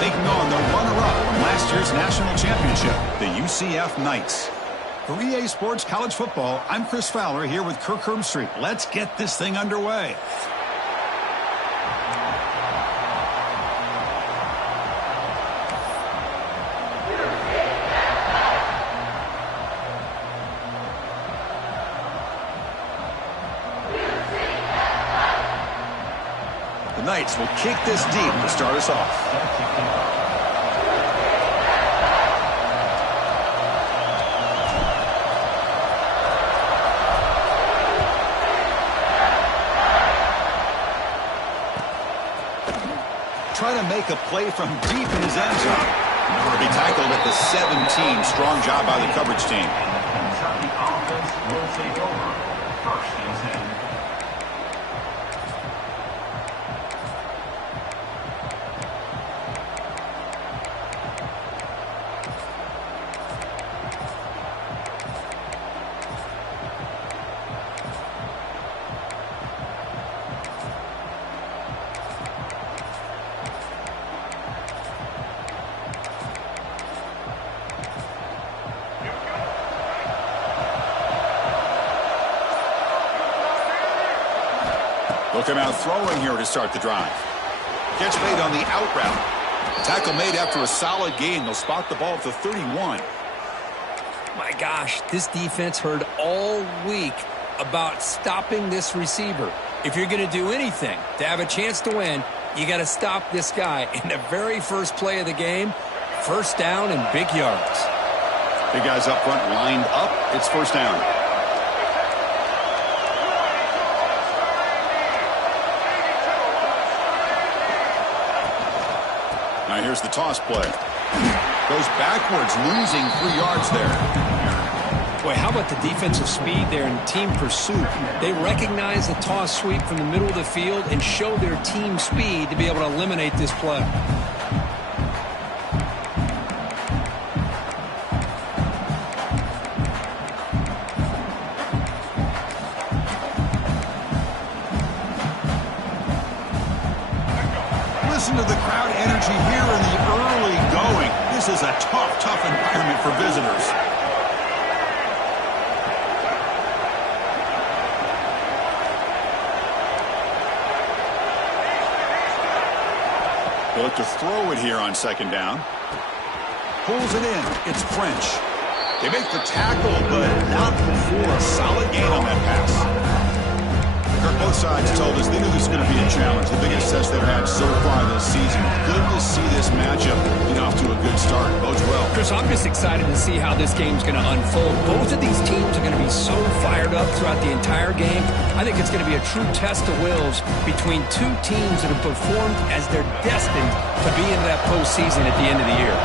taking on the runner-up from last year's national championship, the UCF Knights. For EA Sports College Football, I'm Chris Fowler here with Kirk Herbstreit. Let's get this thing underway. The Knights will kick this deep to start us off. Try to make a play from deep in his end zone. Will be tackled at the 17. Strong job by the coverage team. Kentucky offense will take over. First and 10. Looking out throwing here to start the drive. Catch made on the out route. Tackle made after a solid gain. They'll spot the ball at the 31. My gosh, this defense heard all week about stopping this receiver. If you're going to do anything to have a chance to win, you got to stop this guy. In the very first play of the game, first down and big yards. Big guys up front lined up. It's first down. Now here's the toss play. Goes backwards, losing 3 yards there. Boy, how about the defensive speed there in team pursuit? They recognize the toss sweep from the middle of the field and show their team speed to be able to eliminate this play. Listen to the crowd energy here in the early going. This is a tough environment for visitors. They look to throw it here on second down. Pulls it in. It's French. They make the tackle, but not before a solid gain on that pass. Kirk, both sides told us they knew this was going to be a challenge, the biggest test they've had so far this season. Good to see this matchup get off to a good start. Bodes well. Chris, I'm just excited to see how this game's going to unfold. Both of these teams are going to be so fired up throughout the entire game. I think it's going to be a true test of wills between two teams that have performed as they're destined to be in that postseason at the end of the year.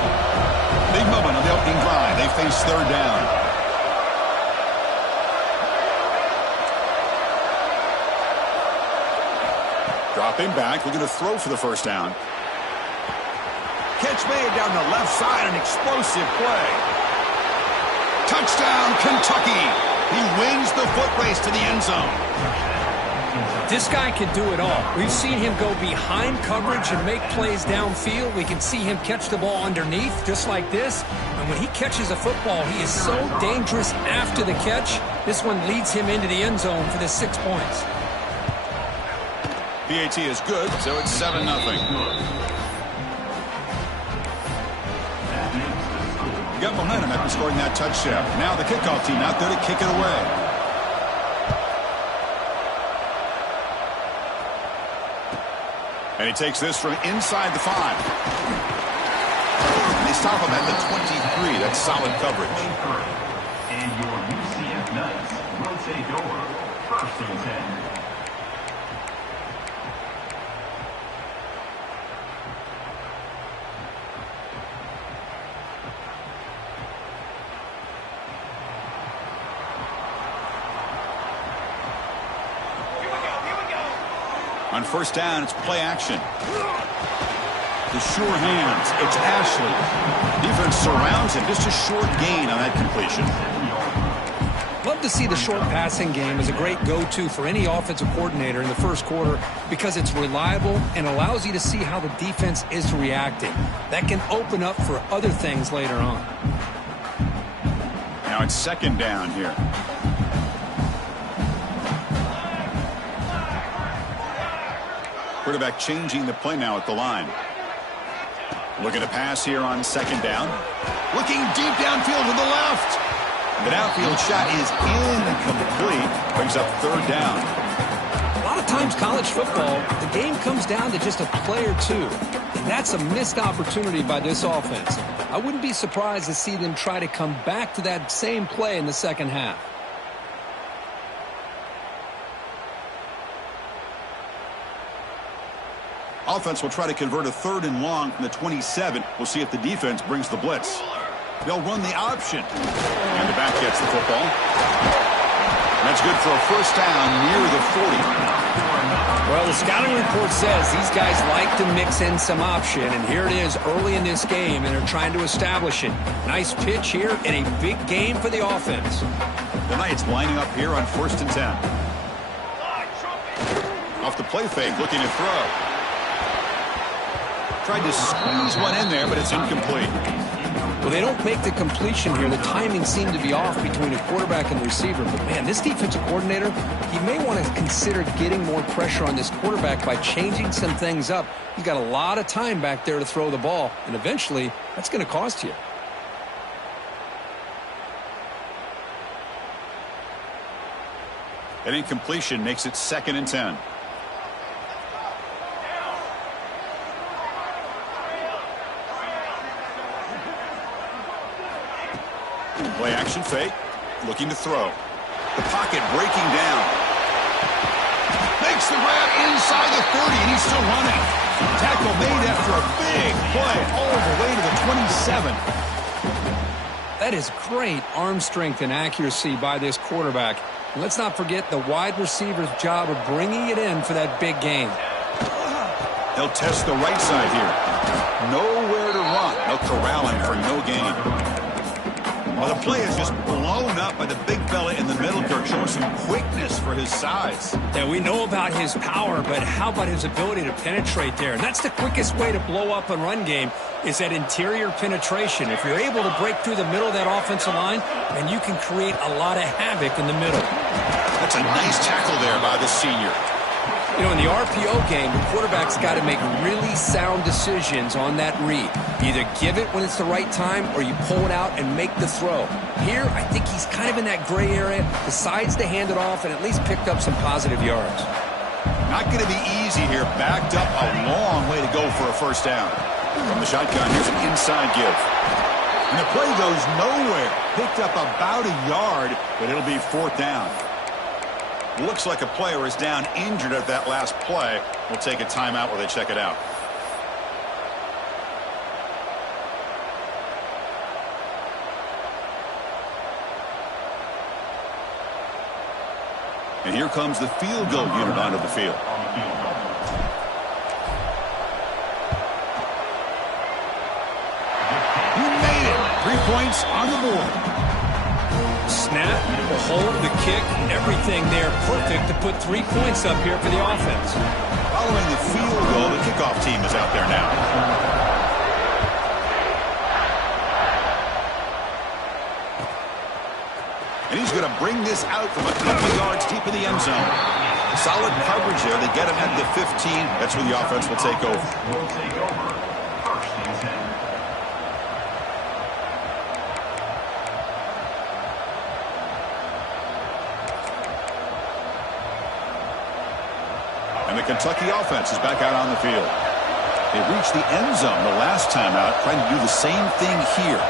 Big moment on the opening drive. They face third down. Dropping back, looking to throw for the first down. Catch made down the left side, an explosive play. Touchdown, Kentucky. He wins the foot race to the end zone. This guy can do it all. We've seen him go behind coverage and make plays downfield. We can see him catch the ball underneath, just like this. And when he catches a football, he is so dangerous after the catch. This one leads him into the end zone for the 6 points. PAT is good, so it's 7-0. You got momentum after scoring that touchdown. Now the kickoff team out there to kick it away. And he takes this from inside the 5. And they stop him at the 23. That's solid coverage. And your UCF Knights will take over. First and 10. On first down, it's play action. The sure hands. It's Ashley. Defense surrounds him. Just a short gain on that completion. Love to see the short passing game as a great go-to for any offensive coordinator in the first quarter because it's reliable and allows you to see how the defense is reacting. That can open up for other things later on. Now it's second down here. Quarterback changing the play now at the line. Looking to pass here on second down. Looking deep downfield to the left. The downfield shot is incomplete. Brings up third down. A lot of times college football, the game comes down to just a play or two. And that's a missed opportunity by this offense. I wouldn't be surprised to see them try to come back to that same play in the second half. Offense will try to convert a third and long from the 27. We'll see if the defense brings the blitz. They'll run the option. And the back gets the football. That's good for a first down near the 40. Well, the scouting report says these guys like to mix in some option, and here it is early in this game, and they're trying to establish it. Nice pitch here in a big game for the offense. The Knights lining up here on 1st and 10. Off the play fake, looking to throw. Tried to squeeze one in there, but it's incomplete. Well, they don't make the completion here. The timing seemed to be off between a quarterback and the receiver. But, man, this defensive coordinator, he may want to consider getting more pressure on this quarterback by changing some things up. He's got a lot of time back there to throw the ball, and eventually that's going to cost you. An incompletion makes it 2nd and 10. Play action fake, looking to throw. The pocket breaking down. Makes the grab inside the 30, and he's still running. Tackle made after a big play all the way to the 27. That is great arm strength and accuracy by this quarterback. And let's not forget the wide receiver's job of bringing it in for that big game. They'll test the right side here. Nowhere to run. They'll corral him for no gain. Well, the play is just blown up by the big fella in the middle, Kirk, showing some quickness for his size. Yeah, we know about his power, but how about his ability to penetrate there? And that's the quickest way to blow up a run game is that interior penetration. If you're able to break through the middle of that offensive line, then you can create a lot of havoc in the middle. That's a nice tackle there by the senior. You know, in the RPO game, the quarterback's got to make really sound decisions on that read. Either give it when it's the right time or you pull it out and make the throw. Here, I think he's kind of in that gray area, decides to hand it off and at least picked up some positive yards. Not going to be easy here. Backed up a long way to go for a first down. From the shotgun, here's an inside give. And the play goes nowhere. Picked up about a yard, but it'll be 4th down. Looks like a player is down injured at that last play. We'll take a timeout while they check it out. And here comes the field goal unit onto the field. You made it. 3 points on the board. Snap, the hold, the kick, everything there perfect to put 3 points up here for the offense. Following the field goal, the kickoff team is out there now. And he's going to bring this out from a couple yards deep in the end zone. Solid coverage there. They get him at the 15. That's where the offense will take over. Will take over. 1st and 10. And the Kentucky offense is back out on the field. They reached the end zone the last time out, trying to do the same thing here.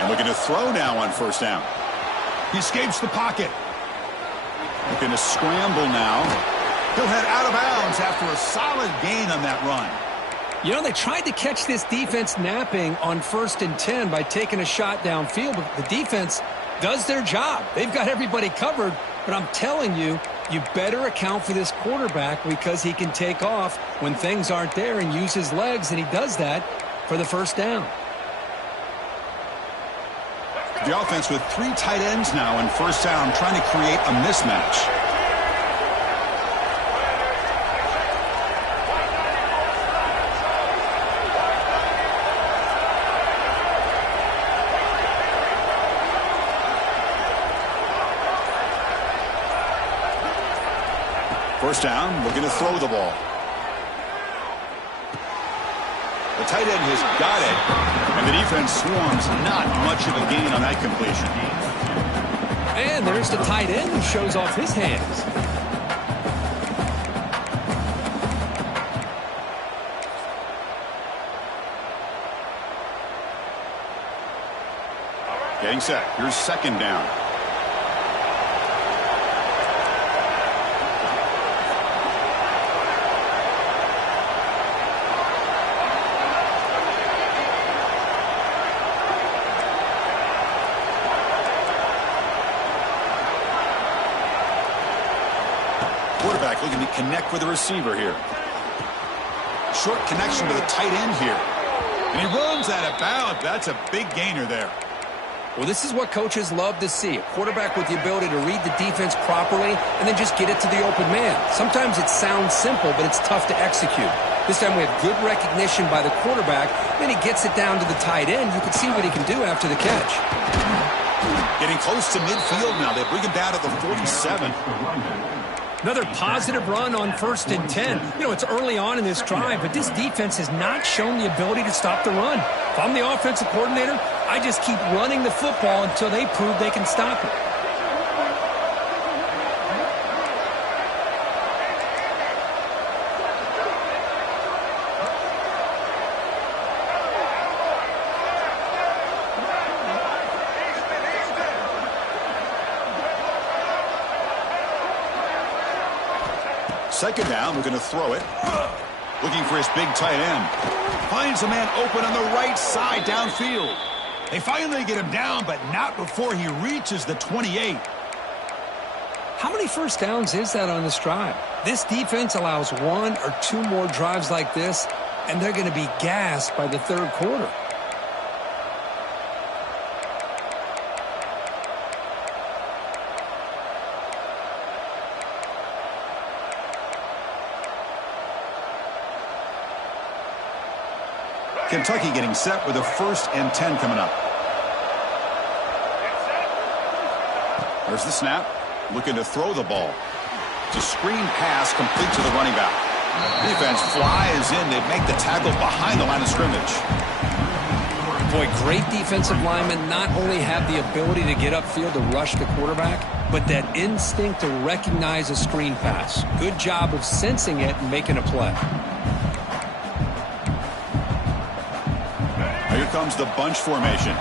And looking to throw now on 1st down. He escapes the pocket. Looking to scramble now. He'll head out of bounds after a solid gain on that run. You know, they tried to catch this defense napping on 1st and 10 by taking a shot downfield, but the defense does their job. They've got everybody covered, but I'm telling you, you better account for this quarterback because he can take off when things aren't there and use his legs, and he does that for the 1st down. The offense with 3 tight ends now in first down, trying to create a mismatch. First down, looking to throw the ball. The tight end has got it, and the defense swarms. Not much of a gain on that completion. And there's the tight end who shows off his hands. Getting set. Here's second down. Quarterback looking to connect with the receiver here. Short connection to the tight end here. And he runs out of bounds. That's a big gainer there. Well, this is what coaches love to see. A quarterback with the ability to read the defense properly and then just get it to the open man. Sometimes it sounds simple, but it's tough to execute. This time we have good recognition by the quarterback. Then he gets it down to the tight end. You can see what he can do after the catch. Getting close to midfield now. They bring him down to the 47. Another positive run on 1st and 10. You know, it's early on in this drive, but this defense has not shown the ability to stop the run. If I'm the offensive coordinator, I just keep running the football until they prove they can stop it. Second down, we're going to throw it. Looking for his big tight end. Finds a man open on the right side downfield. They finally get him down, but not before he reaches the 28. How many first downs is that on this drive? This defense allows 1 or 2 more drives like this, and they're going to be gassed by the 3rd quarter. Kentucky getting set with a 1st and 10 coming up. There's the snap. Looking to throw the ball. It's a screen pass complete to the running back. Defense flies in. They make the tackle behind the line of scrimmage. Boy, great defensive linemen not only have the ability to get upfield to rush the quarterback, but that instinct to recognize a screen pass. Good job of sensing it and making a play. Here comes the bunch formation.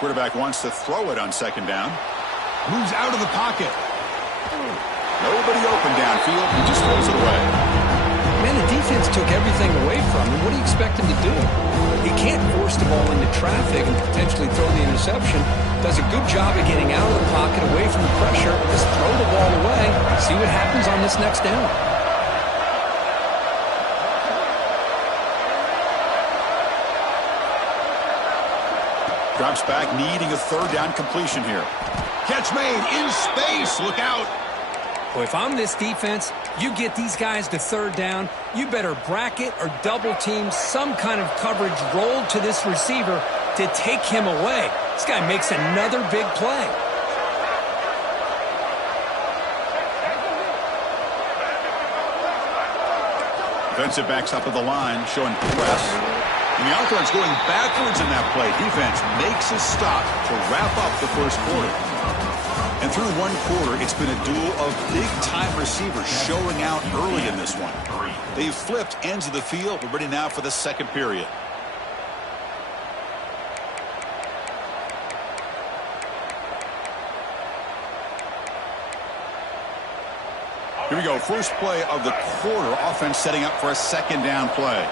Quarterback wants to throw it on second down. Moves out of the pocket. Nobody open downfield. He just throws it away. Man, the defense took everything away from him. What do you expect him to do? He can't force the ball into traffic and potentially throw the interception. Does a good job of getting out of the pocket, away from the pressure. Just throw the ball away. See what happens on this next down. Drops back, needing a 3rd down completion here. Catch made in space. Look out. Well, if I'm this defense, you get these guys to 3rd down, you better bracket or double team some kind of coverage rolled to this receiver to take him away. This guy makes another big play. Defensive backs up at the line, showing press. And the offense going backwards in that play. Defense makes a stop to wrap up the 1st quarter. And through 1 quarter, it's been a duel of big-time receivers showing out early in this one. They've flipped ends of the field. We're ready now for the 2nd period. Here we go. First play of the quarter. Offense setting up for a second down play.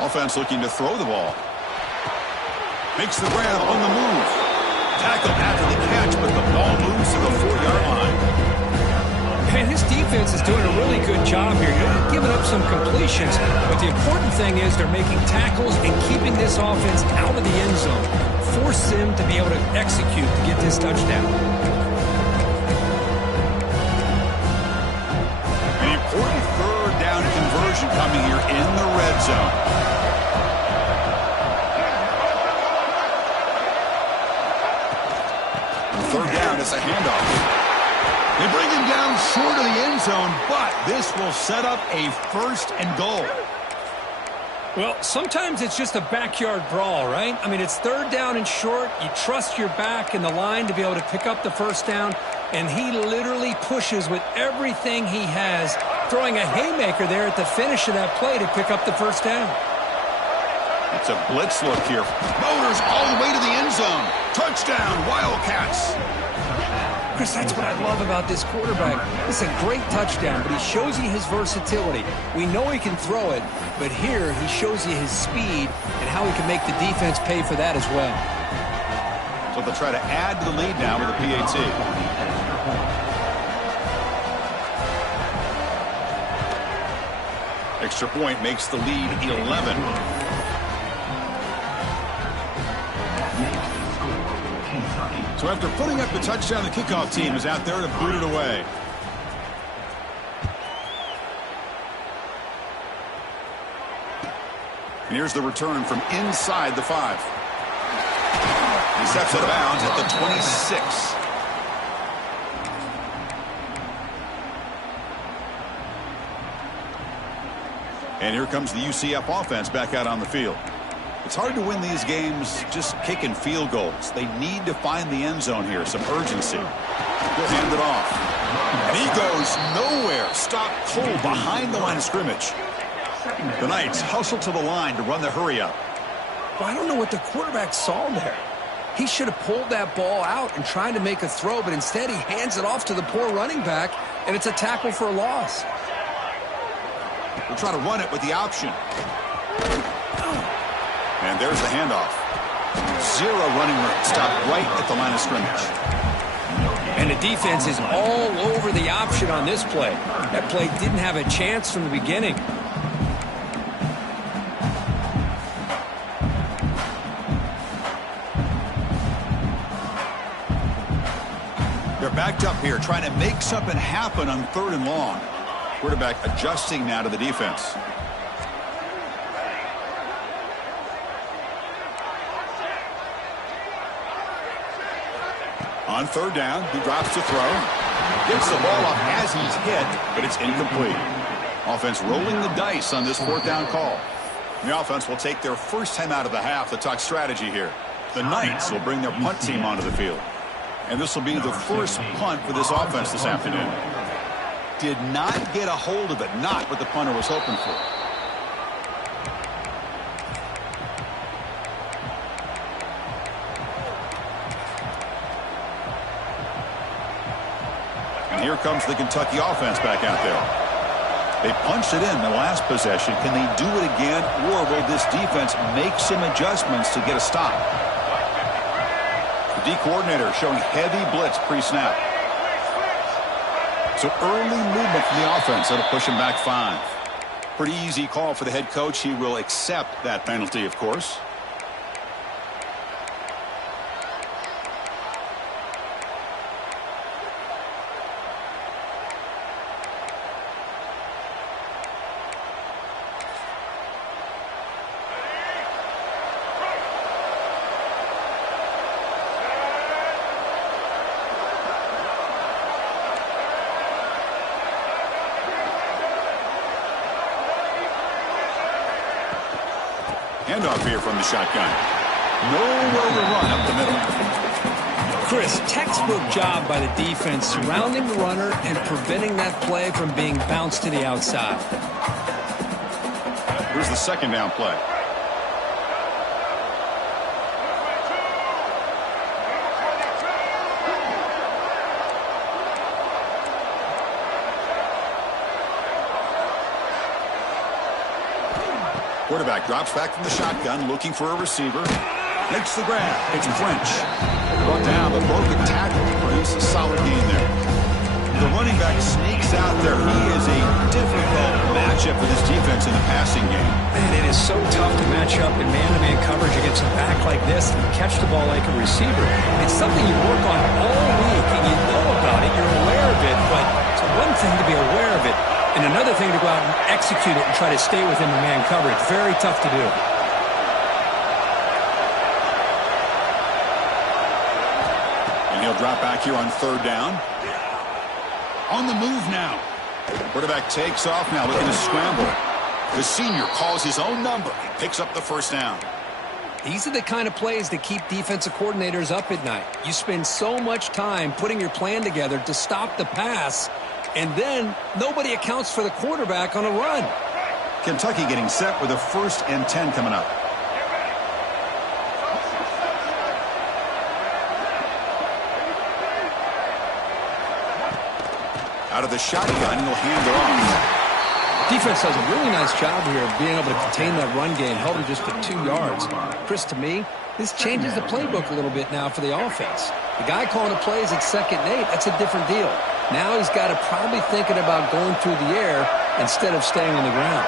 Offense looking to throw the ball. Makes the grab on the move. Tackle after the catch, but the ball moves to the 4-yard line. Man, his defense is doing a really good job here. They're giving up some completions, but the important thing is they're making tackles and keeping this offense out of the end zone. Force them to be able to execute to get this touchdown. An important third down conversion coming here in the red zone. Third down, it's a handoff. They bring him down short of the end zone, but this will set up a 1st and goal. Well, sometimes it's just a backyard brawl, right? I mean, it's 3rd down and short. You trust your back in the line to be able to pick up the 1st down, and he literally pushes with everything he has, throwing a haymaker there at the finish of that play to pick up the 1st down. It's a blitz look here. Motors all the way to the end zone. Touchdown, Wildcats. Chris, that's what I love about this quarterback. It's a great touchdown, but he shows you his versatility. We know he can throw it, but here he shows you his speed and how he can make the defense pay for that as well. So they'll try to add to the lead now with a PAT. Extra point makes the lead 11. So after putting up the touchdown, the kickoff team is out there to boot it away. And here's the return from inside the 5. He steps out of bounds at the 26. And here comes the UCF offense back out on the field. It's hard to win these games just kicking field goals. They need to find the end zone here, some urgency. He'll hand it off. And he goes nowhere. Stop cold behind the line of scrimmage. The Knights hustle to the line to run the hurry up. Well, I don't know what the quarterback saw there. He should have pulled that ball out and tried to make a throw, but instead he hands it off to the poor running back, and it's a tackle for a loss. We'll try to run it with the option. And there's the handoff. 0 running room. Stopped right at the line of scrimmage. And the defense is all over the option on this play. That play didn't have a chance from the beginning. They're backed up here, trying to make something happen on 3rd and long. Quarterback adjusting now to the defense. On 3rd down, he drops to throw. Gets the ball off as he's hit, but it's incomplete. Offense rolling the dice on this 4th down call. The offense will take their first time out of the half to talk strategy here. The Knights will bring their punt team onto the field. And this will be the first punt for this offense this afternoon. Did not get a hold of it, not what the punter was hoping for. And here comes the Kentucky offense back out there. They punched it in the last possession. Can they do it again, or will this defense make some adjustments to get a stop? The D coordinator showing heavy blitz pre-snap. So early movement from the offense. That'll push him back 5. Pretty easy call for the head coach. He will accept that penalty, of course. Handoff here from the shotgun. Nowhere to run up the middle. Chris, textbook job by the defense surrounding the runner and preventing that play from being bounced to the outside. Here's the 2nd down play. Quarterback drops back from the shotgun, looking for a receiver. Makes the grab. It's French. Brought down, but broken tackle. Brings a solid gain there. The running back sneaks out there. He is a difficult matchup for this defense in the passing game. Man, it is so tough to match up in man-to-man coverage against a back like this and catch the ball like a receiver. It's something you work on all week, and you know about it. You're aware of it, but it's one thing to be aware of it, and another thing to go out and execute it and try to stay within the man coverage. Very tough to do. And he'll drop back here on third down. On the move now. Quarterback takes off now, looking to scramble. The senior calls his own number. Picks up the first down. These are the kind of plays that keep defensive coordinators up at night. You spend so much time putting your plan together to stop the pass, and then nobody accounts for the quarterback on a run. Kentucky getting set with a 1st and 10 coming up. Out of the shotgun, he'll hand it off. Defense does a really nice job here of being able to contain that run game, held him just to 2 yards. Chris, to me, this changes the playbook a little bit now for the offense. The guy calling the plays at 2nd and 8, that's a different deal. Now he's got to probably thinking about going through the air instead of staying on the ground.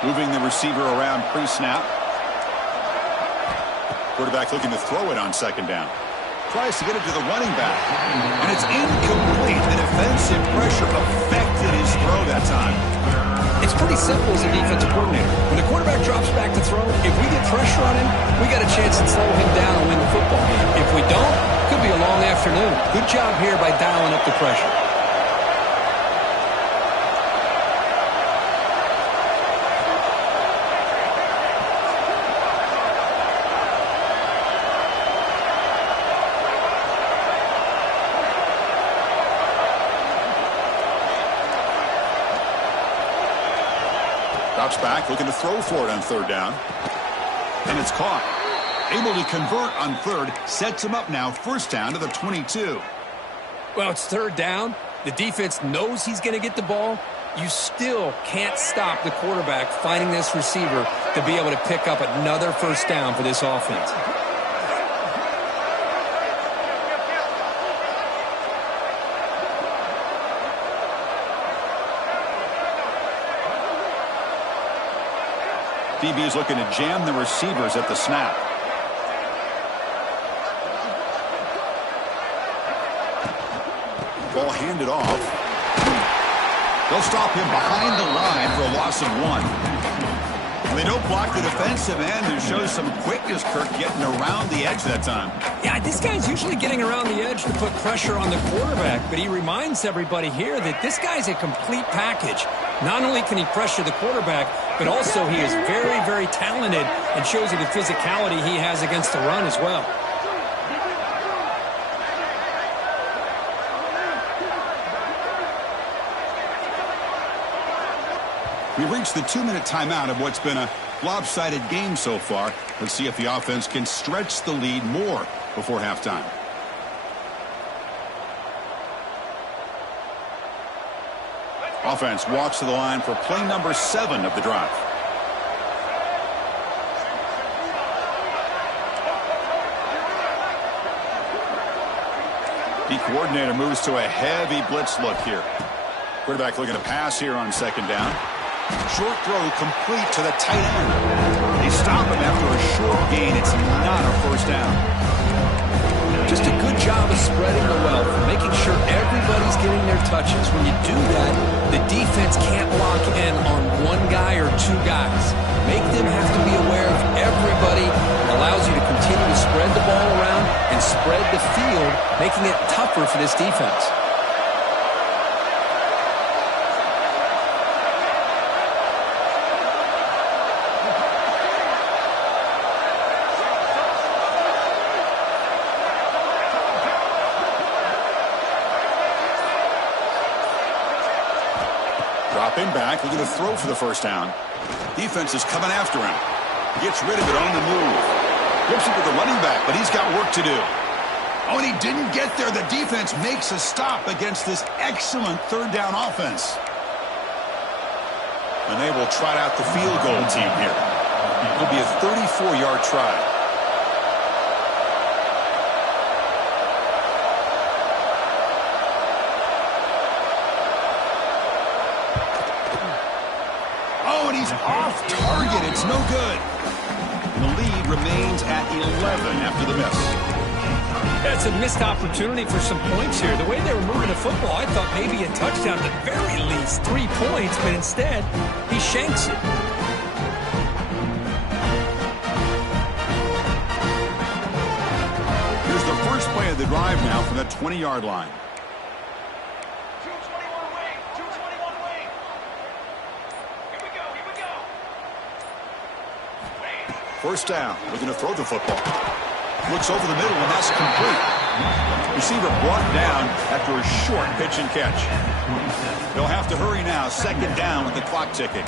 Moving the receiver around pre-snap. Quarterback looking to throw it on 2nd down. Tries to get it to the running back. And it's incomplete. The defensive pressure affected his throw that time. It's pretty simple as a defensive coordinator. When the quarterback drops back to throw, if we get pressure on him, we got a chance to slow him down and win the football game. If we don't, could be a long afternoon. Good job here by dialing up the pressure. Drops back, looking to throw for it on 3rd down. And it's caught. Able to convert on 3rd. Sets him up now, 1st down to the 22. Well, it's 3rd down. The defense knows he's going to get the ball. You still can't stop the quarterback finding this receiver to be able to pick up another 1st down for this offense. DB is looking to jam the receivers at the snap. Ball handed off. They'll stop him behind the line for a loss of 1. And they don't block the defensive end, who shows some quickness, Kirk, getting around the edge that time. Yeah, this guy's usually getting around the edge to put pressure on the quarterback, but he reminds everybody here that this guy's a complete package. Not only can he pressure the quarterback, but also he is very, very talented and shows you the physicality he has against the run as well. We've reached the 2-minute timeout of what's been a lopsided game so far. Let's see if the offense can stretch the lead more before halftime. Offense walks to the line for play number 7 of the drive. The coordinator moves to a heavy blitz look here. Quarterback looking to pass here on 2nd down. Short throw complete to the tight end. They stop him after a short gain. It's not a 1st down. Just a good job of spreading the wealth, making sure everybody's getting their touches. When you do that, the defense can't lock in on one guy or 2 guys. Make them have to be aware of everybody. It allows you to continue to spread the ball around and spread the field, making it tougher for this defense. Drop him back, looking to throw for the 1st down. Defense is coming after him. He gets rid of it on the move. Flips it to the running back, but he's got work to do. Oh, and he didn't get there. The defense makes a stop against this excellent third down offense. And they will trot out the field goal team here. It'll be a 34-yard try. Oh, and he's off target. It's no good. And the lead remains at 11 after the miss. That's a missed opportunity for some points here. The way they were moving the football, I thought maybe a touchdown, at the very least 3 points, but instead, he shanks it. Here's the first play of the drive now from the 20-yard line. 221 wing, 221 wing. Here we go. First down. Looking to throw the football. Looks over the middle, and that's complete. Receiver brought down after a short pitch and catch. They'll have to hurry now. Second down with the clock ticking.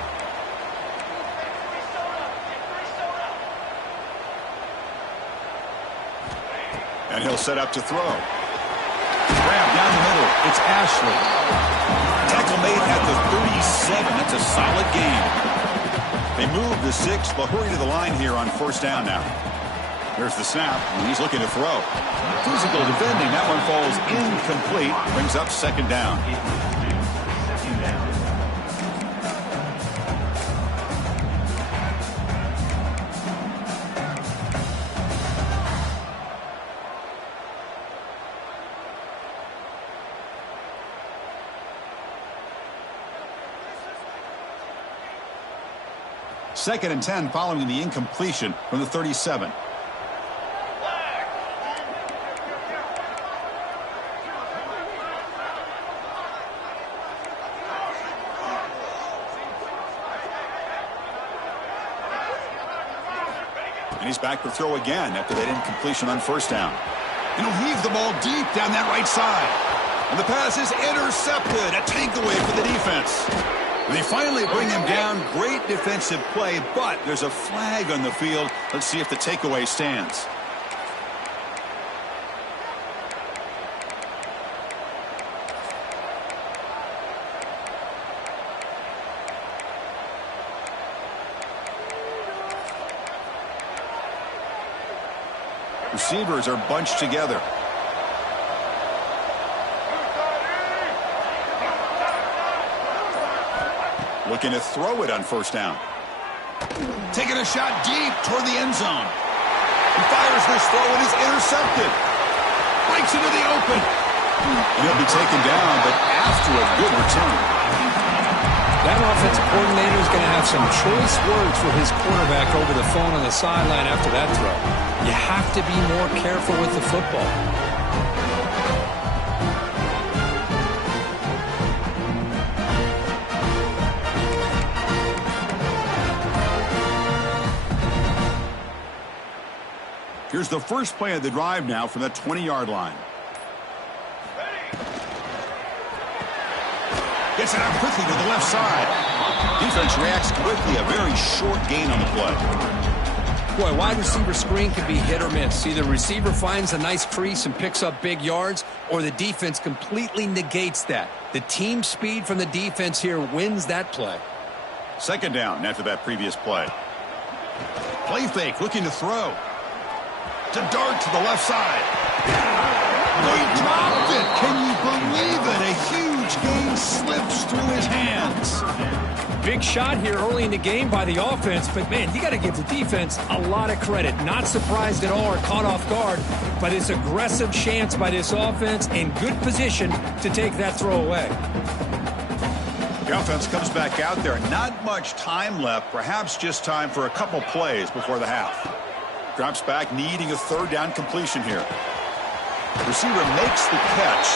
And he'll set up to throw. Grab down the middle. It's Ashley. Tackle made at the 37. That's a solid gain. They move the 6. They'll hurry to the line here on first down now. Here's the snap, and he's looking to throw. Physical defending. That one falls incomplete. Brings up second down. Second and 10 following the incompletion from the 37. And he's back to throw again after that incompletion on first down. And he'll heave the ball deep down that right side. And the pass is intercepted. A takeaway for the defense. And they finally bring him down. Great defensive play, but there's a flag on the field. Let's see if the takeaway stands. Receivers are bunched together. Looking to throw it on first down. Taking a shot deep toward the end zone. He fires this throw and is intercepted. Breaks into the open. And he'll be taken down, but after a good return. That offensive coordinator is going to have some choice words for his quarterback over the phone on the sideline after that throw. You have to be more careful with the football. Here's the first play of the drive now from the 20-yard line. Gets it out quickly to the left side. Defense reacts quickly. A very short gain on the play. Boy, wide receiver screen can be hit or miss. Either receiver finds a nice crease and picks up big yards, or the defense completely negates that. The team speed from the defense here wins that play. Second down after that previous play. Play fake, looking to throw. To dart to the left side. Oh, he dropped it. Can you believe it? A huge gain slips through his hands. Big shot here early in the game by the offense, but man, you got to give the defense a lot of credit. Not surprised at all or caught off guard by this aggressive chance by this offense and good position to take that throw away. The offense comes back out there. Not much time left, perhaps just time for a couple plays before the half. Drops back, needing a third down completion here. The receiver makes the catch.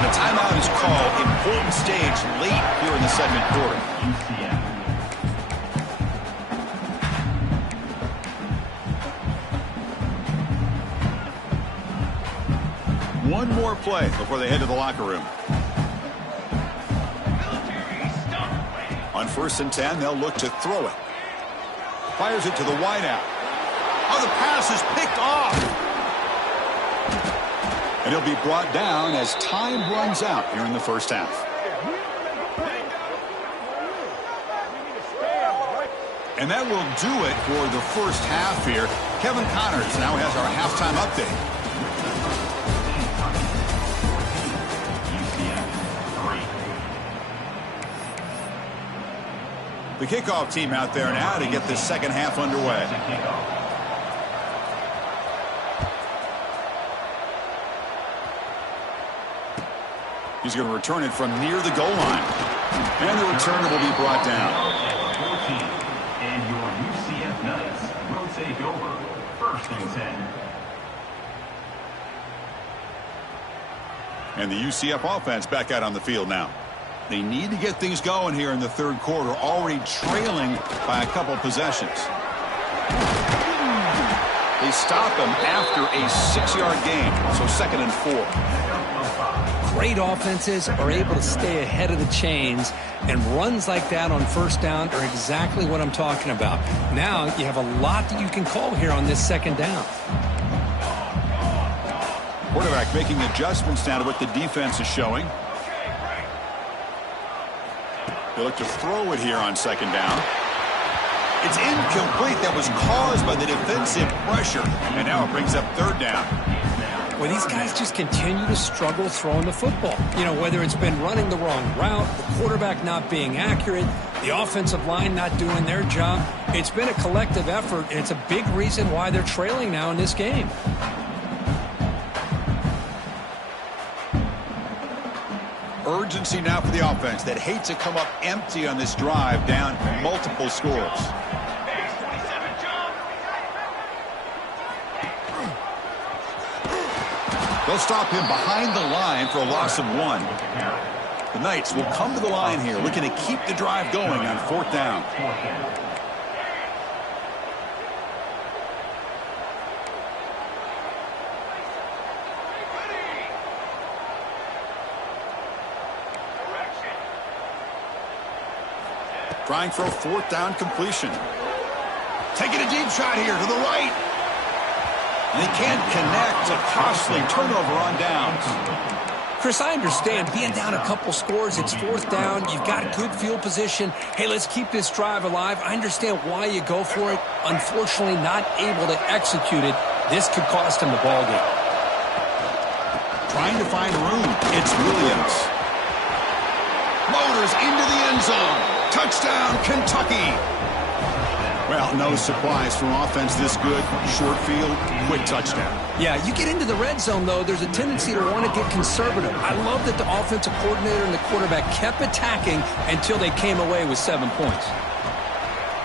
The timeout is called. Important stage late here in the second quarter. One more play before they head to the locker room. On first and 10, they'll look to throw it. Fires it to the wideout. Oh, the pass is picked off. And he'll be brought down as time runs out here in the first half. And that will do it for the first half here. Kevin Connors now has our halftime update. The kickoff team out there now to get this second half underway. He's going to return it from near the goal line. And the returner will be brought down. And your UCF Knights will take over. First and 10. And the UCF offense back out on the field now. They need to get things going here in the third quarter, already trailing by a couple possessions. They stop him after a 6-yard gain, so 2nd and 4. Great offenses are able to stay ahead of the chains, and runs like that on first down are exactly what I'm talking about. Now you have a lot that you can call here on this second down. Quarterback making adjustments now to what the defense is showing. They look to throw it here on second down. It's incomplete. That was caused by the defensive pressure, and now it brings up third down. Well, these guys just continue to struggle throwing the football. You know, whether it's been running the wrong route, the quarterback not being accurate, the offensive line not doing their job. It's been a collective effort, and it's a big reason why they're trailing now in this game. Urgency now for the offense that hates to come up empty on this drive, down multiple scores. They'll stop him behind the line for a loss of 1. The Knights will come to the line here, looking to keep the drive going on 4th down. Trying for a 4th down completion. Taking a deep shot here to the right. And they can't connect. A costly turnover on downs. Chris, I understand being down a couple scores. It's 4th down. You've got good field position. Hey, let's keep this drive alive. I understand why you go for it. Unfortunately, not able to execute it. This could cost him the ball game. Trying to find room. It's Williams. Motors into the end zone. Touchdown, Kentucky. Well, no surprise from offense this good. Short field, quick touchdown. Yeah, you get into the red zone, though, there's a tendency to want to get conservative. I love that the offensive coordinator and the quarterback kept attacking until they came away with 7 points.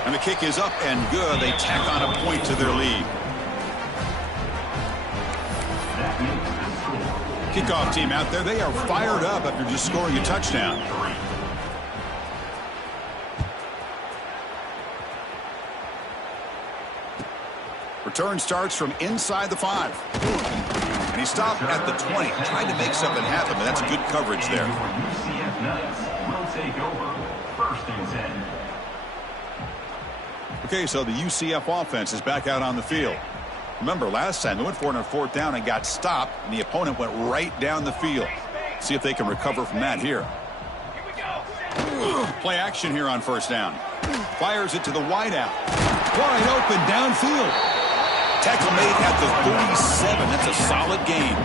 And the kick is up and good. They tack on a point to their lead. Kickoff team out there, they are fired up after just scoring a touchdown. Return starts from inside the 5. And he stopped at the 20. Tried to make something happen, but that's good coverage there. UCF Knights will take over. First and 10. Okay, so the UCF offense is back out on the field. Remember, last time they went for it on 4th down and got stopped, and the opponent went right down the field. See if they can recover from that here. Play action here on 1st down. Fires it to the wideout. Wide open downfield. Tackle made at the 37. That's a solid gain.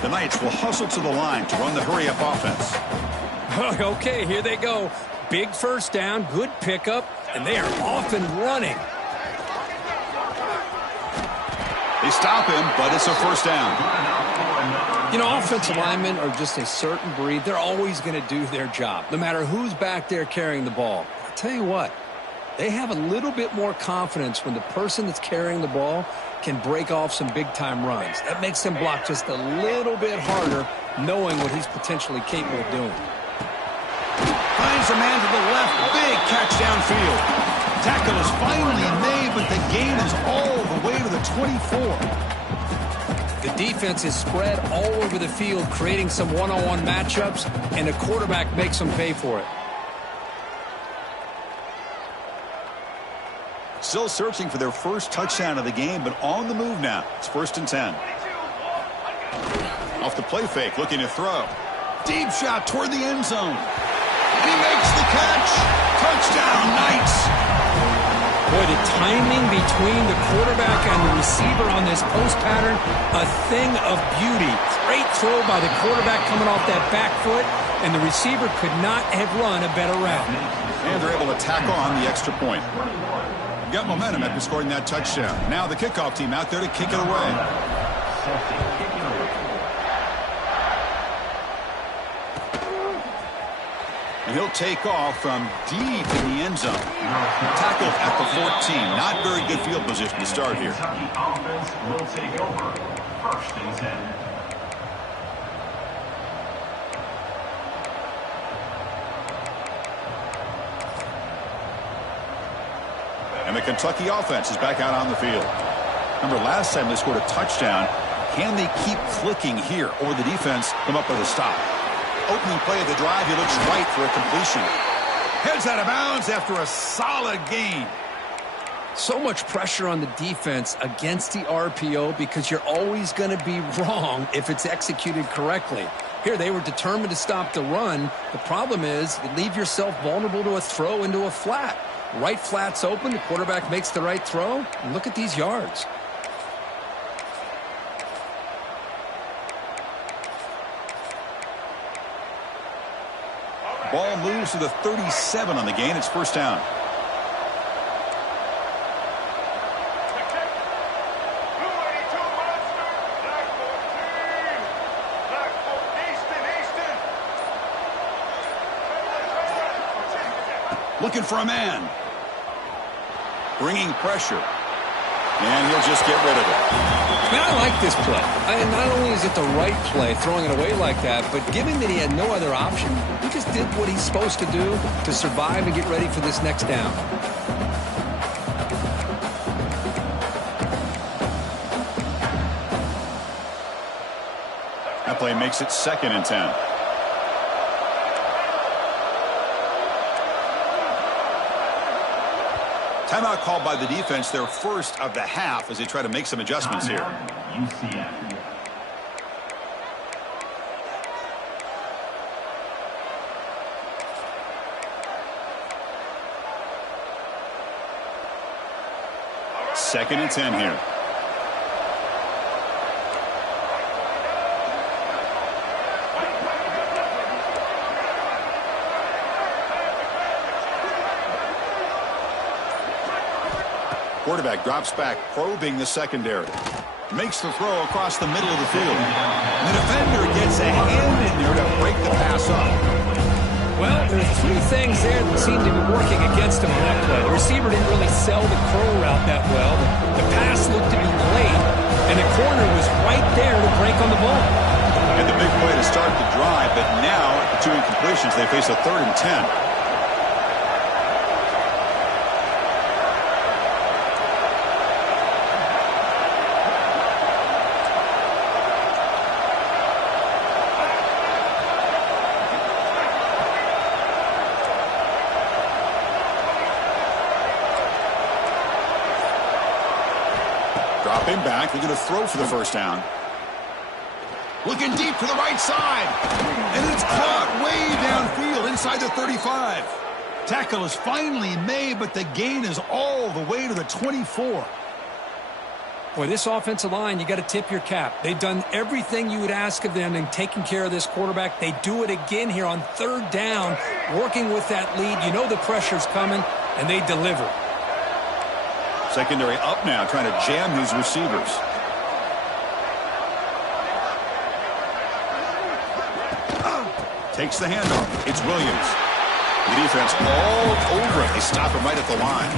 The Knights will hustle to the line to run the hurry-up offense. Okay, here they go. Big 1st down, good pickup, and they are off and running. They stop him, but it's a 1st down. You know, offensive linemen are just a certain breed. They're always going to do their job, no matter who's back there carrying the ball. I'll tell you what. They have a little bit more confidence when the person that's carrying the ball can break off some big-time runs. That makes them block just a little bit harder, knowing what he's potentially capable of doing. Finds a man to the left. Big catch downfield. Tackle is finally made, but the gain is all the way to the 24. The defense is spread all over the field, creating some one-on-one matchups, and the quarterback makes them pay for it. still searching for their first touchdown of the game, but on the move now. It's 1st and 10. Off the play fake, looking to throw. Deep shot toward the end zone. And he makes the catch. Touchdown, Knights. Boy, the timing between the quarterback and the receiver on this post pattern, a thing of beauty. Great throw by the quarterback coming off that back foot, and the receiver could not have run a better route. And they're able to tack on the extra point. Got momentum after scoring that touchdown. Now the kickoff team out there to kick it away. And he'll take off from deep in the end zone. Tackled at the 14. Not very good field position to start here. Kentucky offense will take over. 1st and 10. And the Kentucky offense is back out on the field. Remember, last time they scored a touchdown. Can they keep clicking here, or will the defense come up with a stop? Opening play of the drive, he looks right for a completion. Heads out of bounds after a solid gain. So much pressure on the defense against the RPO because you're always going to be wrong if it's executed correctly. Here, they were determined to stop the run. The problem is you leave yourself vulnerable to a throw into a flat. Right flat's open, the quarterback makes the right throw, and look at these yards. Ball moves to the 37 on the gain. It's 1st down. Looking for a man. Bringing pressure. And he'll just get rid of it. Man, I like this play. Not only is it the right play, throwing it away like that, but given that he had no other option, he just did what he's supposed to do to survive and get ready for this next down. That play makes it 2nd and 10. Timeout called by the defense, their first of the half, as they try to make some adjustments here. UCF. Second and 10 here. Quarterback drops back, probing the secondary. Makes the throw across the middle of the field. And the defender gets a hand in there to break the pass up. Well, there are 3 things there that seem to be working against him on that play. The receiver didn't really sell the curl route that well. The pass looked to be late, and the corner was right there to break on the ball. And the big play to start the drive, but now, the 2 incompletions, they face a 3rd and 10. Dropping back, looking to throw for the 1st down. Looking deep to the right side. And it's caught way downfield inside the 35. Tackle is finally made, but the gain is all the way to the 24. Boy, this offensive line, you got to tip your cap. They've done everything you would ask of them in taking care of this quarterback. They do it again here on 3rd down, working with that lead. You know the pressure's coming, and they deliver. Secondary up now, trying to jam these receivers. Takes the handoff. It's Williams. The defense all over it. They stop him right at the line.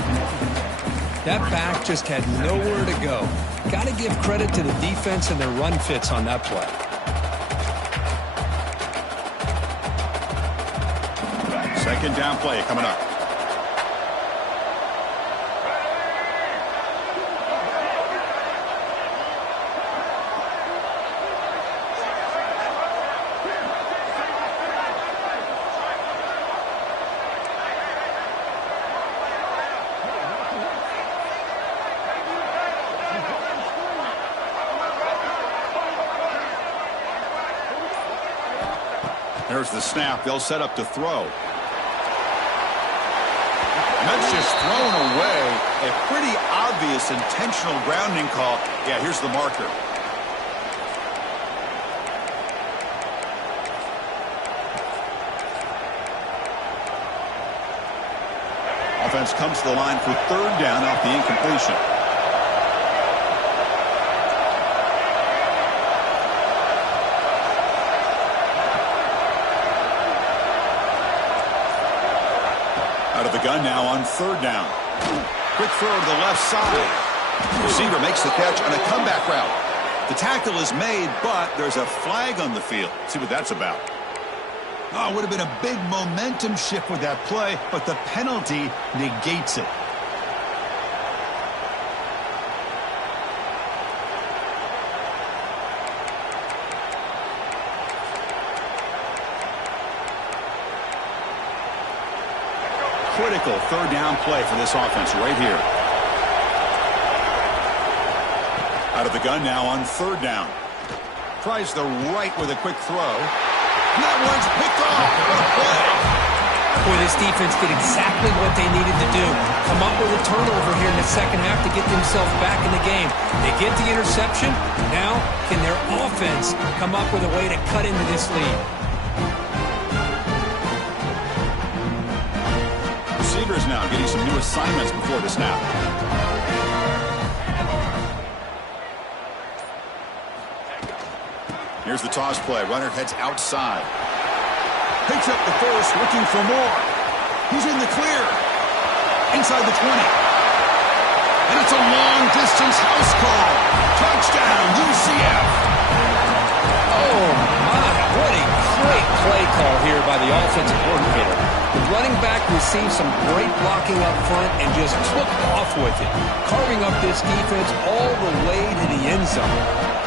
That back just had nowhere to go. Got to give credit to the defense and their run fits on that play. Second down play coming up. There's the snap. They'll set up to throw. And that's just thrown away. A pretty obvious intentional grounding call. Yeah, here's the marker. Offense comes to the line for third down off the incompletion. Out of the gun now on third down. Quick throw to the left side. Receiver makes the catch on a comeback route. The tackle is made, but there's a flag on the field. See what that's about. Oh, it would have been a big momentum shift with that play, but the penalty negates it. Critical third down play for this offense right here. Out of the gun now on third down. Tries the right with a quick throw. And that one's picked off. What a play. Boy, this defense did exactly what they needed to do. Come up with a turnover here in the second half to get themselves back in the game. They get the interception. Now, can their offense come up with a way to cut into this lead? Receivers now getting some new assignments before the snap. Here's the toss play. Runner heads outside. Picks up the first, looking for more. He's in the clear. Inside the 20. And it's a long-distance house call. Touchdown, UCF. Oh, my. What a great play call here by the offensive coordinator. The running back received some great blocking up front and just took off with it, carving up this defense all the way to the end zone.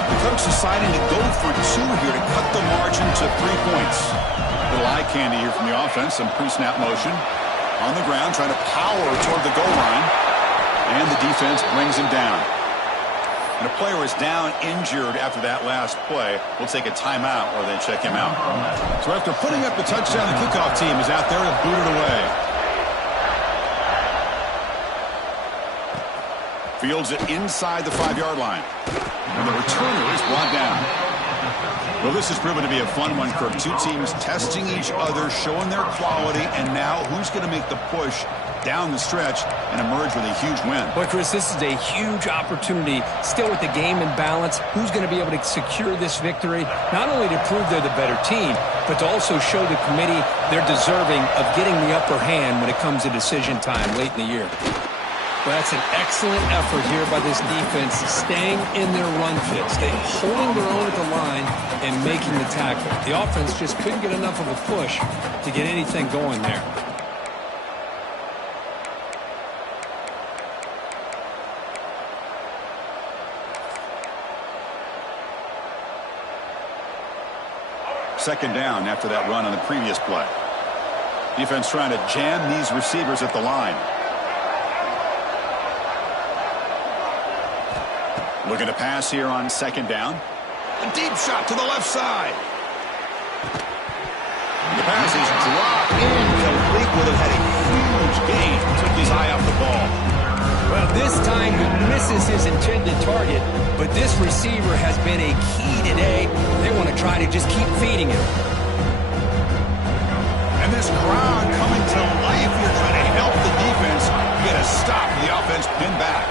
The coach deciding to go for two here to cut the margin to 3 points. Little eye candy here from the offense. Some pre-snap motion. On the ground, trying to power toward the goal line. And the defense brings him down. And a player is down injured after that last play. We'll take a timeout or then check him out. So after putting up the touchdown, the kickoff team is out there to boot it away. Fields it inside the 5-yard line. And the returner is brought down. Well, this has proven to be a fun one, Kirk. Two teams testing each other, showing their quality, and now who's going to make the push down the stretch and emerge with a huge win? Boy, Chris, this is a huge opportunity. Still with the game in balance, who's going to be able to secure this victory? Not only to prove they're the better team, but to also show the committee they're deserving of getting the upper hand when it comes to decision time late in the year. Well, that's an excellent effort here by this defense, staying in their run fit, staying holding their own at the line and making the tackle. The offense just couldn't get enough of a push to get anything going there. Second down after that run on the previous play. Defense trying to jam these receivers at the line. Looking to pass here on second down. A deep shot to the left side. The pass is dropped incomplete. Would have had a huge gain. Took his eye off the ball. Well, this time he misses his intended target, but this receiver has been a key today. They want to try to just keep feeding him. And this crowd coming to life here trying to help the defense get a stop. The offense pinned back.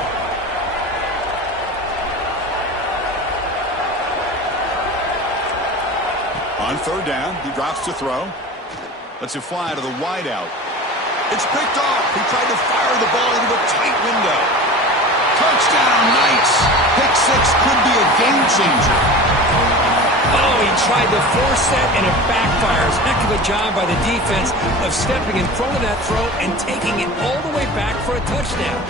On third down, he drops to throw. Lets it fly to the wideout. It's picked off. He tried to fire the ball into a tight window. Touchdown, Knights. Pick six could be a game changer. Oh, he tried to force that, and it backfires. Heck of a job by the defense of stepping in front of that throw and taking it all the way back for a touchdown.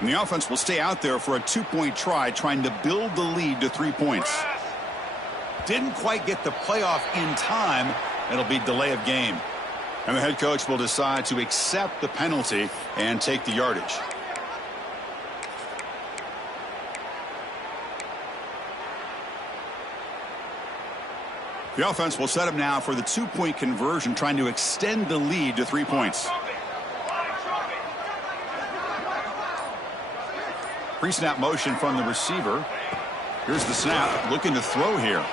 And the offense will stay out there for a 2-point try, trying to build the lead to 3 points. Didn't quite get the playoff in time. It'll be delay of game. And the head coach will decide to accept the penalty and take the yardage. The offense will set up now for the two-point conversion, trying to extend the lead to 3 points. Pre-snap motion from the receiver. Here's the snap, looking to throw here.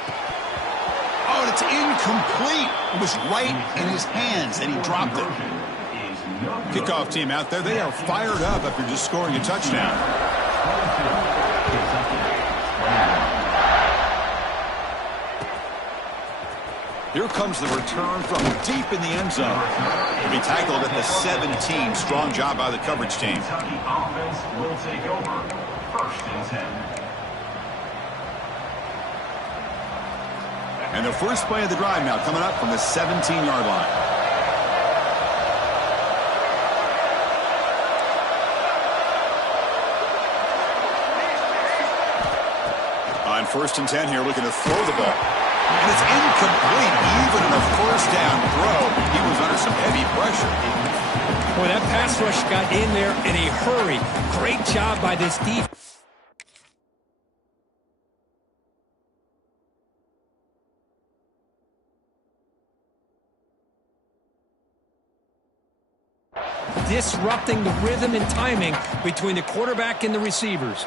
Oh, and it's incomplete. It was right in his hands, and he dropped it. Kickoff team out there, they are fired up after just scoring a touchdown. Here comes the return from deep in the end zone. He'll be tackled at the 17. Strong job by the coverage team. Kentucky offense will take over. 1st and 10. And the first play of the drive now coming up from the 17-yard line. On 1st and 10 here, looking to throw the ball. And it's incomplete. Even in a first down throw, he was under some heavy pressure. Boy, that pass rush got in there in a hurry. Great job by this defense. Disrupting the rhythm and timing between the quarterback and the receivers.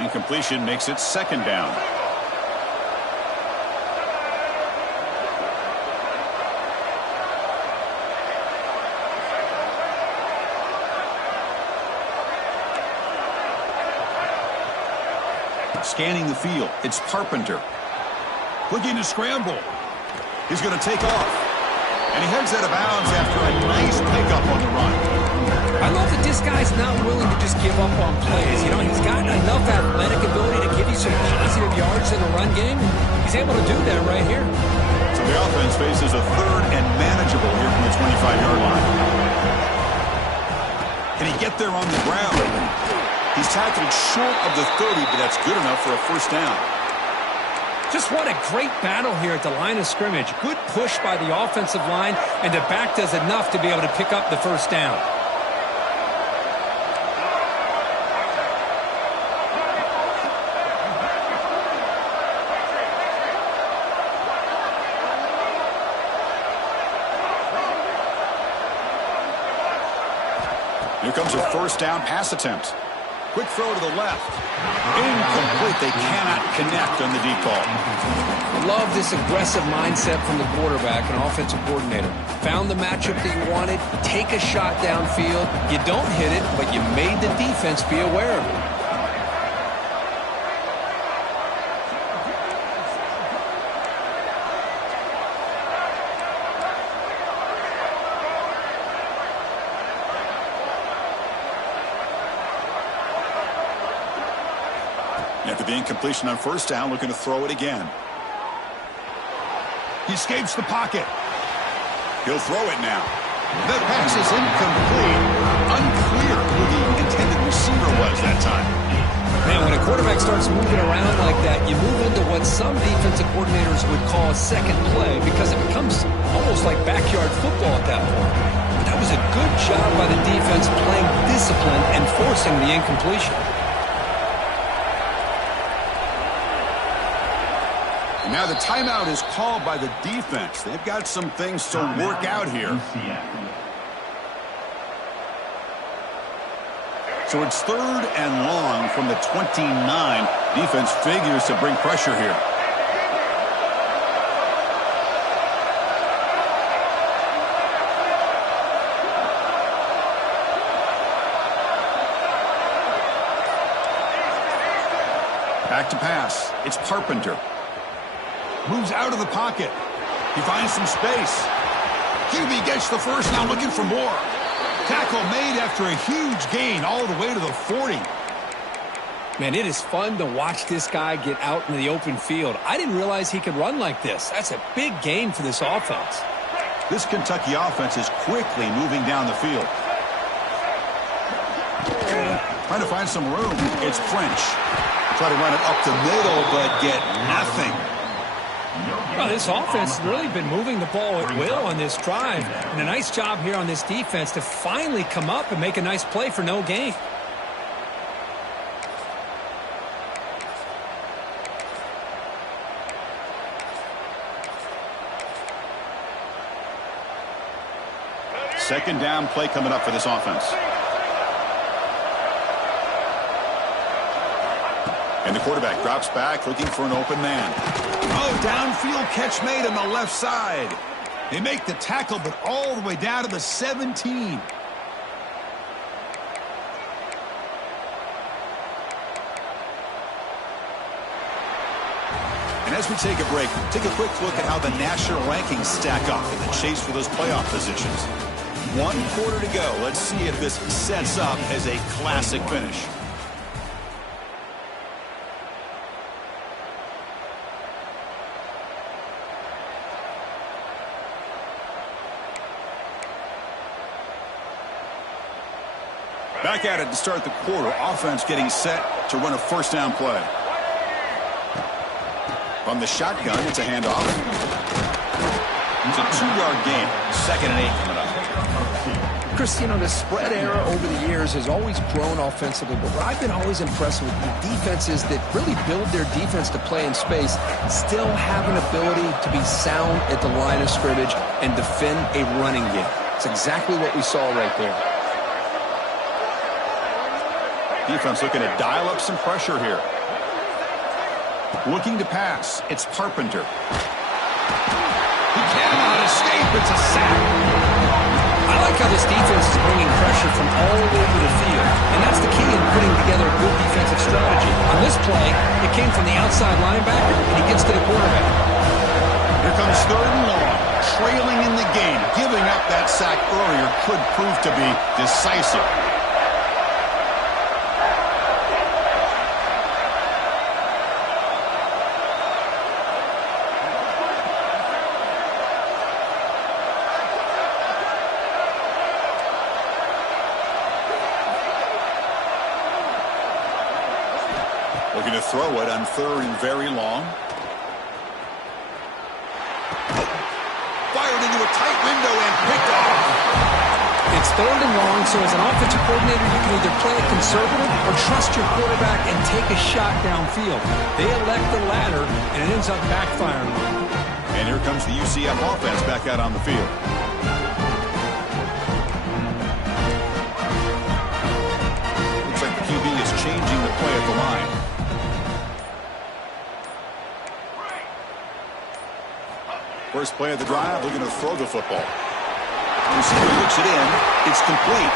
Incompletion makes it 2nd down. Scanning the field, it's Carpenter. Looking to scramble. He's going to take off. And he heads out of bounds after a nice pickup on the run. I love that this guy's not willing to just give up on plays. You know, he's got enough athletic ability to give you some positive yards in the run game. He's able to do that right here. So the offense faces a 3rd and manageable here from the 25-yard line. Can he get there on the ground? He's tackled short of the 30, but that's good enough for a 1st down. Just what a great battle here at the line of scrimmage. Good push by the offensive line, and the back does enough to be able to pick up the 1st down. Here comes a 1st down pass attempt. Quick throw to the left. Incomplete. They cannot connect on the deep ball. Love this aggressive mindset from the quarterback and offensive coordinator. Found the matchup that you wanted. Take a shot downfield. You don't hit it, but you made the defense be aware of it. After the incompletion on 1st down, looking to throw it again. He escapes the pocket. He'll throw it now. That pass is incomplete. Unclear who the intended receiver was that time. Man, when a quarterback starts moving around like that, you move into what some defensive coordinators would call a 2nd play because it becomes almost like backyard football at that point. But that was a good job by the defense playing discipline and forcing the incompletion. Now the timeout is called by the defense. They've got some things to work out here. So it's 3rd and long from the 29. Defense figures to bring pressure here. Back to pass. It's Carpenter. Moves out of the pocket. He finds some space. QB gets the 1st, now looking for more. Tackle made after a huge gain all the way to the 40. Man, it is fun to watch this guy get out in the open field. I didn't realize he could run like this. That's a big gain for this offense. This Kentucky offense is quickly moving down the field. Trying to find some room. It's French. Try to run it up the middle, but get nothing. Well, this offense has really been moving the ball at will on this drive. And a nice job here on this defense to finally come up and make a nice play for no gain. Second down play coming up for this offense. And the quarterback drops back looking for an open man. Oh, downfield catch made on the left side. They make the tackle, but all the way down to the 17. And as we take a break, take a quick look at how the national rankings stack up in the chase for those playoff positions. 1 quarter to go. Let's see if this sets up as a classic finish. Back at it to start the quarter. Offense getting set to run a first down play. From the shotgun, it's a handoff. It's a 2-yard gain. 2nd and 8 coming up. Chris, you know, the spread era over the years has always grown offensively, but what I've been always impressed with the defenses that really build their defense to play in space still have an ability to be sound at the line of scrimmage and defend a running game. It's exactly what we saw right there. Defense looking to dial up some pressure here. Looking to pass. It's Carpenter. He cannot escape. It's a sack. I like how this defense is bringing pressure from all over the field, and that's the key in putting together a good defensive strategy. On this play, it came from the outside linebacker, and he gets to the quarterback. Here comes 3rd and long, trailing in the game. Giving up that sack earlier could prove to be decisive. Looking to throw it on 3rd and very long. Fired into a tight window and picked off. It's 3rd and long, so as an offensive coordinator, you can either play it conservative or trust your quarterback and take a shot downfield. They elect the latter, and it ends up backfiring. And here comes the UCF offense back out on the field. Looks like the QB is changing the play at the line. First play of the drive, looking to throw the football. Receiver looks it in. It's complete.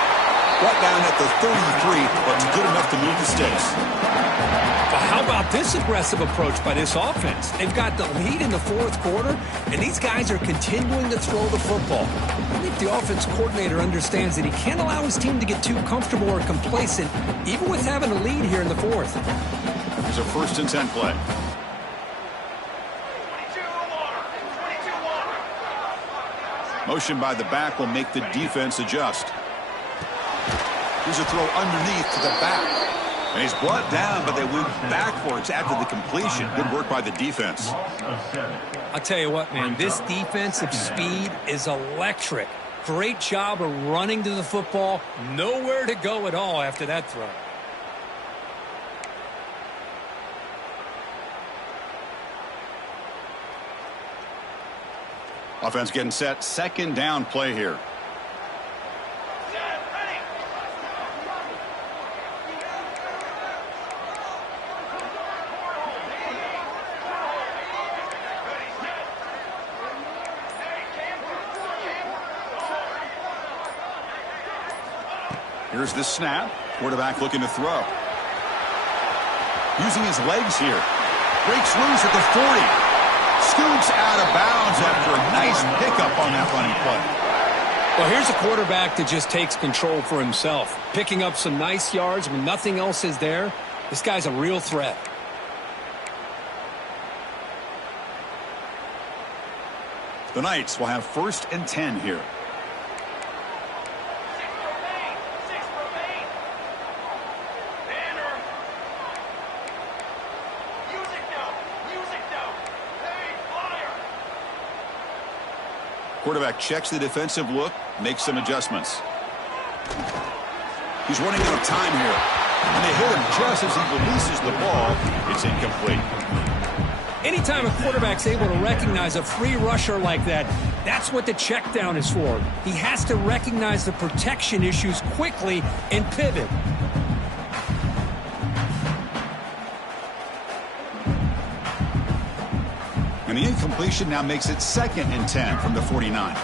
Brought down at the 33, but good enough to move the sticks. But how about this aggressive approach by this offense? They've got the lead in the 4th quarter, and these guys are continuing to throw the football. I think the offense coordinator understands that he can't allow his team to get too comfortable or complacent, even with having a lead here in the 4th. There's a 1st and 10 play. Motion by the back will make the defense adjust. Here's a throw underneath to the back. And he's brought down, but they went backwards after the completion. Good work by the defense. I'll tell you what, man, this defensive speed is electric. Great job of running to the football. Nowhere to go at all after that throw. Offense getting set. 2nd down play here. Here's the snap. Quarterback looking to throw. Using his legs here. Breaks loose at the 40. Scoots out of bounds after a nice pickup on that running play. Well, here's a quarterback that just takes control for himself. Picking up some nice yards when nothing else is there. This guy's a real threat. The Knights will have 1st and 10 here. Quarterback checks the defensive look, makes some adjustments. He's running out of time here. And they hit him just as he releases the ball. It's incomplete. Anytime a quarterback's able to recognize a free rusher like that, that's what the check down is for. He has to recognize the protection issues quickly and pivot. And the incompletion now makes it 2nd and 10 from the 49.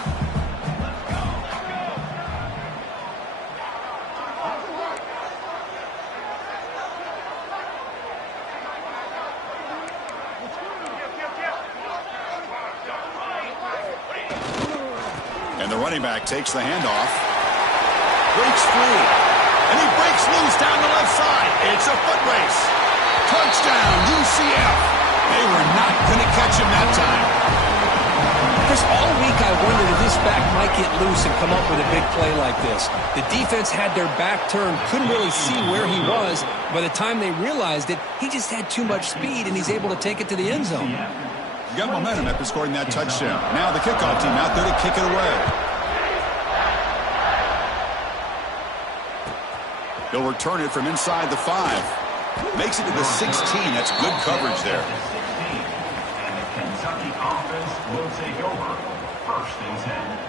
And the running back takes the handoff. Breaks free. And he breaks loose down the left side. It's a foot race. Touchdown, UCF. They were not going to catch him that time. Chris, all week I wondered if this back might get loose and come up with a big play like this. The defense had their back turned, couldn't really see where he was. By the time they realized it, he just had too much speed, and he's able to take it to the end zone. You got momentum after scoring that touchdown. Now the kickoff team out there to kick it away. He'll return it from inside the 5. Makes it to the 16. That's good coverage there. And the Kentucky offense will take over. 1st and 10.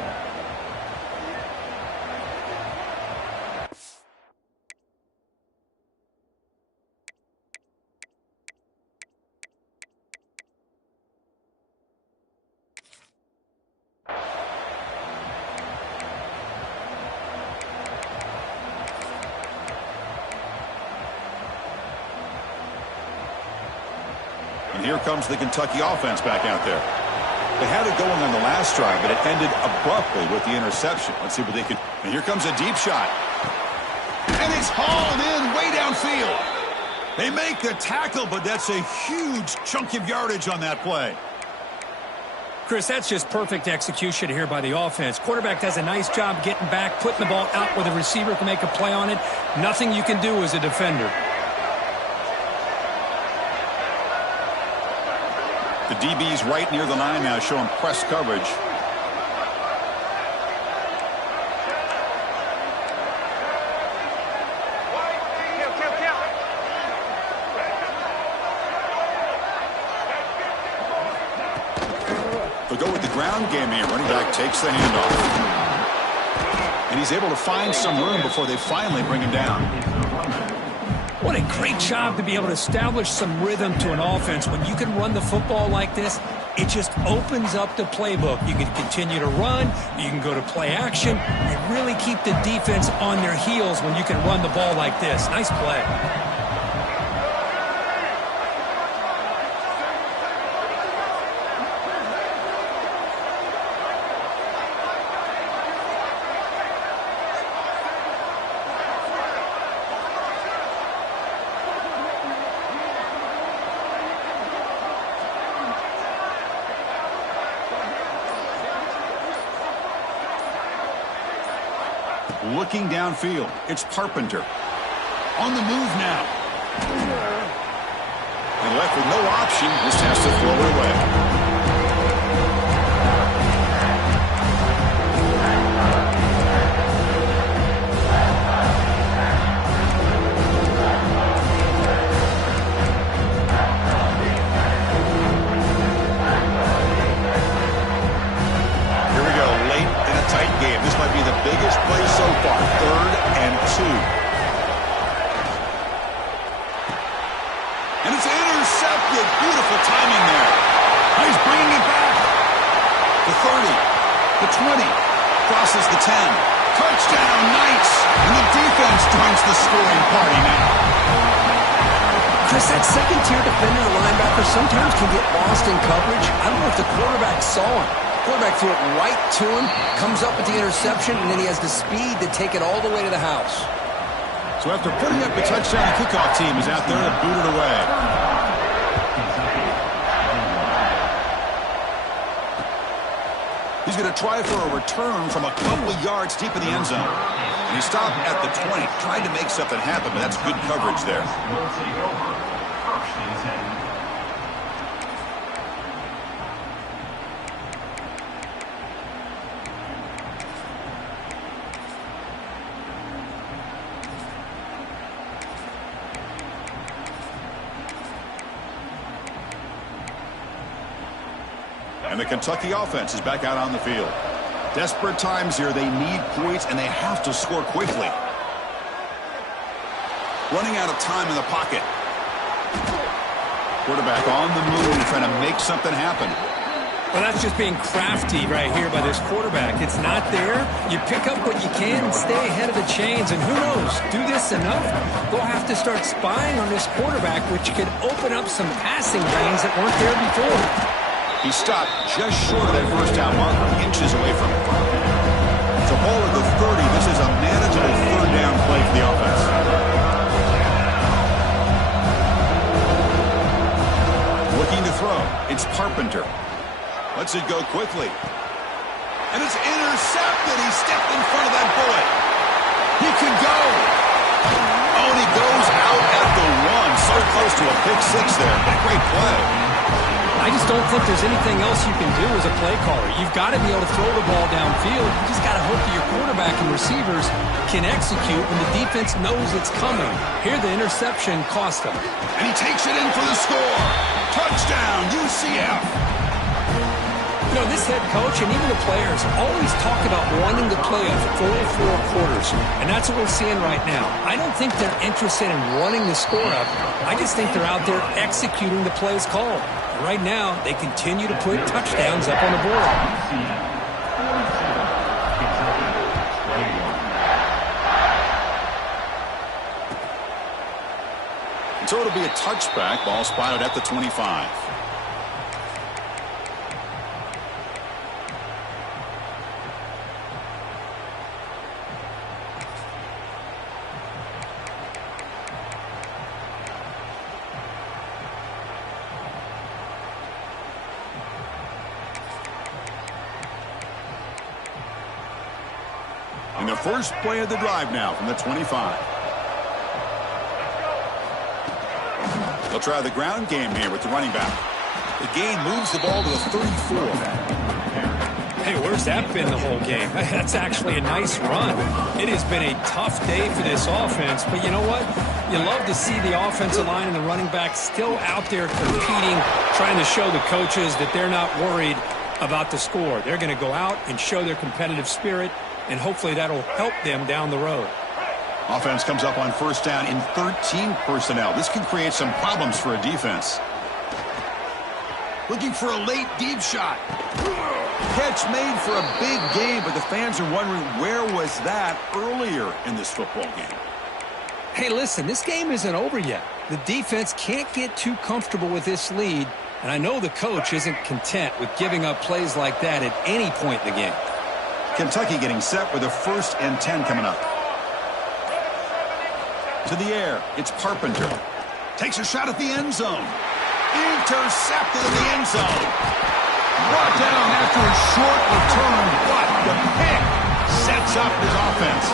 And here comes the Kentucky offense back out there. They had it going on the last drive, but it ended abruptly with the interception. Let's see what they can. And here comes a deep shot. And it's hauled in way downfield. They make the tackle, but that's a huge chunk of yardage on that play. Chris, that's just perfect execution here by the offense. Quarterback does a nice job getting back, putting the ball out where the receiver can make a play on it. Nothing you can do as a defender. The DB's right near the line now, showing press coverage. They'll go with the ground game here. Running back takes the handoff. And he's able to find some room before they finally bring him down. What a great job to be able to establish some rhythm to an offense. When you can run the football like this, it just opens up the playbook. You can continue to run, you can go to play action, and really keep the defense on their heels when you can run the ball like this. Nice play. Looking downfield, it's Carpenter. On the move now. And left with no option, just has to throw it away. Biggest play so far, 3rd and 2. And it's intercepted. Beautiful timing there. He's bringing it back. The 30, the 20, crosses the 10. Touchdown, Knights. And the defense joins the scoring party now. Chris, that second-tier defender, the linebacker, sometimes can get lost in coverage. I don't know if the quarterback saw him. Quarterback threw it right to him, comes up with the interception, and then he has the speed to take it all the way to the house. So after putting up the touchdown, the kickoff team is out there to boot it away. He's going to try for a return from a couple of yards deep in the end zone. And he stopped at the 20, tried to make something happen, but that's good coverage there. Will take over. 1st and 10. And the Kentucky offense is back out on the field. Desperate times here. They need points, and they have to score quickly. Running out of time in the pocket. Quarterback on the move, trying to make something happen. Well, that's just being crafty right here by this quarterback. It's not there. You pick up what you can and stay ahead of the chains. And who knows, do this enough, they'll have to start spying on this quarterback, which could open up some passing lanes that weren't there before. He stopped just short of that first down marker, inches away from it. It's a ball at the 30. This is a manageable third down play for the offense. Looking to throw. It's Carpenter. Lets it go quickly. And it's intercepted. He stepped in front of that bullet. He can go. Oh, and he goes out at the 1. So close to a pick six there. What a great play. I just don't think there's anything else you can do as a play caller. You've got to be able to throw the ball downfield. You just got to hope that your quarterback and receivers can execute when the defense knows it's coming. Here, the interception cost him. And he takes it in for the score. Touchdown, UCF. You know, this head coach and even the players always talk about wanting to play a full 4 quarters, and that's what we're seeing right now. I don't think they're interested in running the score up. I just think they're out there executing the plays called. And right now, they continue to put touchdowns up on the board. So it'll be a touchback. Ball spotted at the 25. And the first play of the drive now from the 25. They'll try the ground game here with the running back. The gain moves the ball to the 34. Hey, where's that been the whole game? That's actually a nice run. It has been a tough day for this offense, but you know what? You love to see the offensive line and the running back still out there competing, trying to show the coaches that they're not worried about the score. They're going to go out and show their competitive spirit, and hopefully that'll help them down the road. Offense comes up on first down in 13 personnel. This can create some problems for a defense. Looking for a late deep shot. Catch made for a big game, but the fans are wondering where was that earlier in this football game. Hey, listen, this game isn't over yet. The defense can't get too comfortable with this lead, and I know the coach isn't content with giving up plays like that at any point in the game. Kentucky getting set with a 1st and 10 coming up. To the air, it's Carpenter. Takes a shot at the end zone. Intercepted in the end zone. Brought down after a short return, but the pick sets up his offense.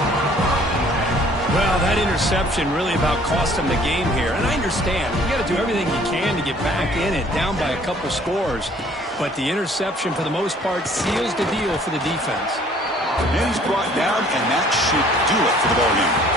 Well, that interception really about cost him the game here. And I understand. You got to do everything you can to get back in it, down by a couple scores. But the interception, for the most part, seals the deal for the defense. And he's brought down, and that should do it for the ball game.